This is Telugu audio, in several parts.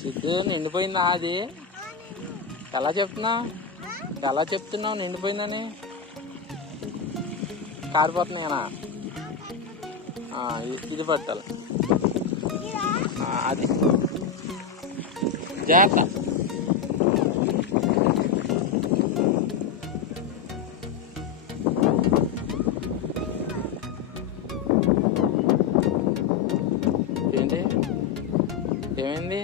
సిద్ధు నిండిపోయిందా అది? ఎలా చెప్తున్నావు నిండిపోయిందని? కారిపోతున్నాయనా? ఇది పట్టాలి అది జాగ్రత్త. ఏంటి ఏమైంది?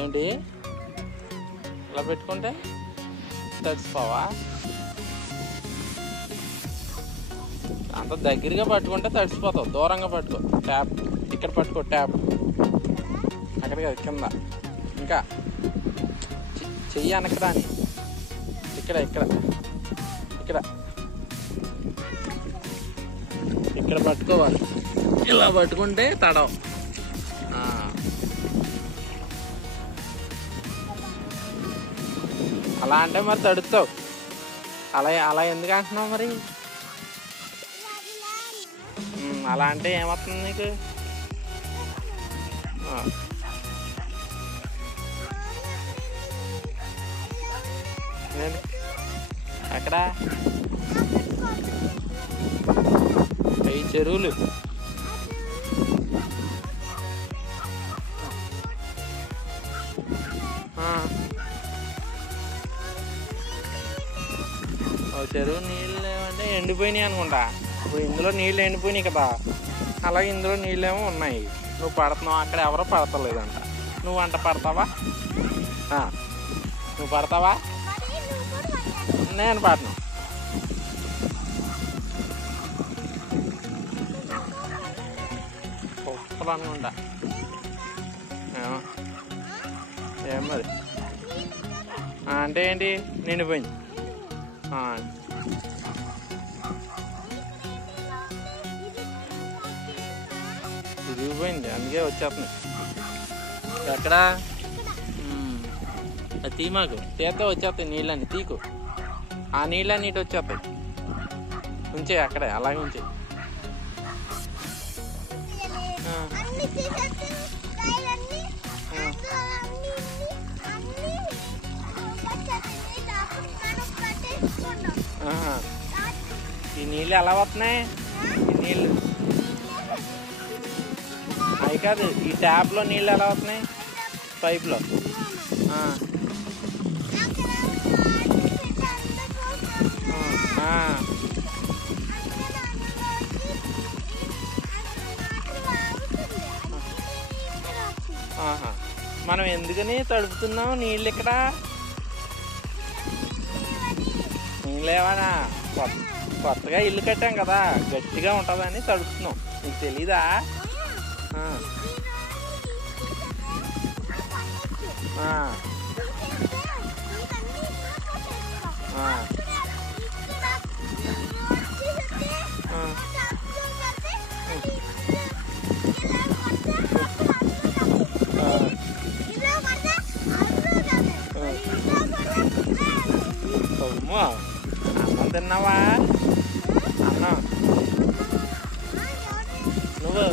ఏంటి ఇలా పెట్టుకుంటే తడిసిపోవా? అంత దగ్గరగా పట్టుకుంటే తడిసిపోతావు. దూరంగా పట్టుకో. ట్యాప్ ఇక్కడ పట్టుకో. ట్యాప్ అక్కడ కదా కింద. ఇంకా చెయ్యి అనకరాని ఇక్కడ ఇక్కడ ఇక్కడ ఇక్కడ పట్టుకోవాలి. ఇలా పట్టుకుంటే తడవు. అలా అంటే మరి తడుస్తావు. అలా ఎందుకు అంటున్నావు మరి? అలా అంటే ఏమవుతుంది నీకు? అక్కడ ఈ చెరువులు చెరువు నీళ్ళు ఏమంటే ఎండిపోయినాయి అనుకుంటా. ఇప్పుడు ఇందులో నీళ్ళు ఎండిపోయినాయి కదా, అలాగే ఇందులో నీళ్ళేమో ఉన్నాయి. నువ్వు పడుతున్నావు, అక్కడ ఎవరో పడతలేదంట. నువ్వు అంట పడతావా? నువ్వు పడతావా? నేను పడను. ఉప్పలు అనుకుంటా. ఏం మరి అంటే ఏంటి? నిండిపోయింది. తిరిగిపోయింది, అందుకే వచ్చేస్తుంది. ఎక్కడ తీ, మాకు తీస్తే వచ్చేస్తాయి నీళ్ళని. తీకు, ఆ నీళ్ళని ఇటు వచ్చేస్తాయి. ఉంచే అక్కడే, అలాగే ఉంచే. ఈ నీళ్ళు ఎలా వస్తున్నాయి? ఈ నీళ్ళు అవి కాదు, ఈ ట్యాప్లో నీళ్ళు ఎలా వస్తున్నాయి? పైప్లో. మనం ఎందుకని తడుపుతున్నాం నీళ్ళు ఇక్కడ? లేవనా? కొత్తగా ఇల్లు కట్టాం కదా, గట్టిగా ఉంటుందని తడుపుతున్నాం. నీకు తెలీదా? అన్నం తిన్నావా? అన్నం నువ్వు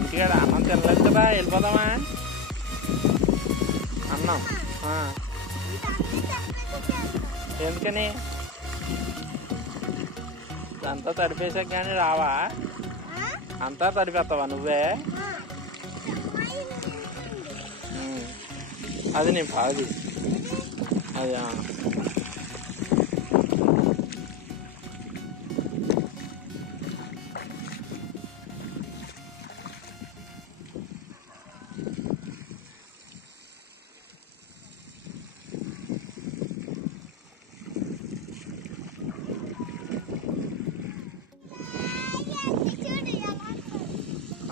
ఇంటికాడ అన్నం తినలేదు కదా, వెళ్ళిపోదామా? అన్నం ఎందుకని? అంతా తడిపేసాక కానీ రావా? అంతా తడిపేస్తావా నువ్వే? అది నేను బాగుంది అది.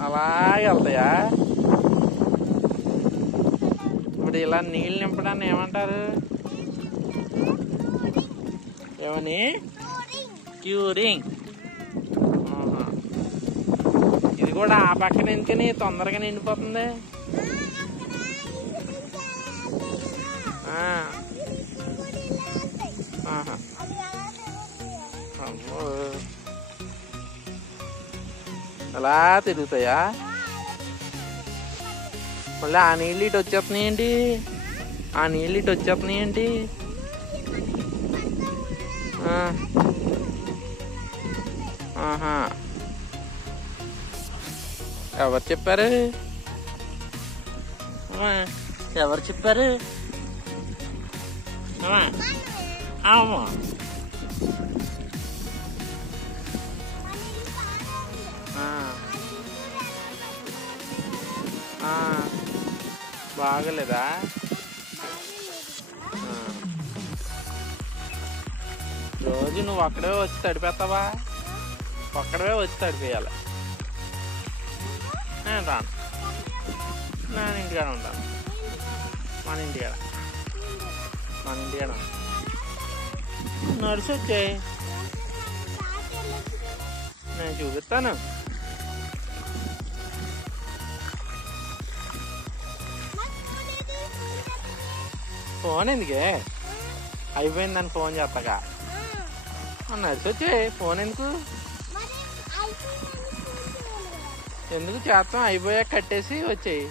అలాగే వెళ్తాయా? ఇప్పుడు ఇలా నీళ్ళు నింపడాన్ని ఏమంటారు? ఏమని? క్యూరింగ్. ఇది కూడా ఆ పక్కన ఎందుకని తొందరగా నిండిపోతుంది? అలా తిరుగుతాయా? మళ్ళీ ఆ నీళ్ళు ఇటు వచ్చేస్తున్నాయి ఏంటి? ఆ నీళ్ళు ఇటు వచ్చేస్తున్నాయి ఏంటి? ఆహా, ఎవరు చెప్పారు? ఎవరు చెప్పారు? బాగలేదా? రోజు నువ్వు అక్కడే వచ్చి తడిపేస్తావా? ఒక్కడవే వచ్చి తడిపేయాలి. నేను రాను, నేను ఇంటికాడ ఉంటాను. మన ఇంటికాడ నడిచి వచ్చాయి, నేను చూపిస్తాను. ఫోన్ ఎందుకే? అయిపోయిందని ఫోన్ చేస్తాగా. నడిచి వచ్చే ఫోన్ ఎందుకు? ఎందుకు చేస్తాం? అయిపోయాక కట్టేసి వచ్చేయి.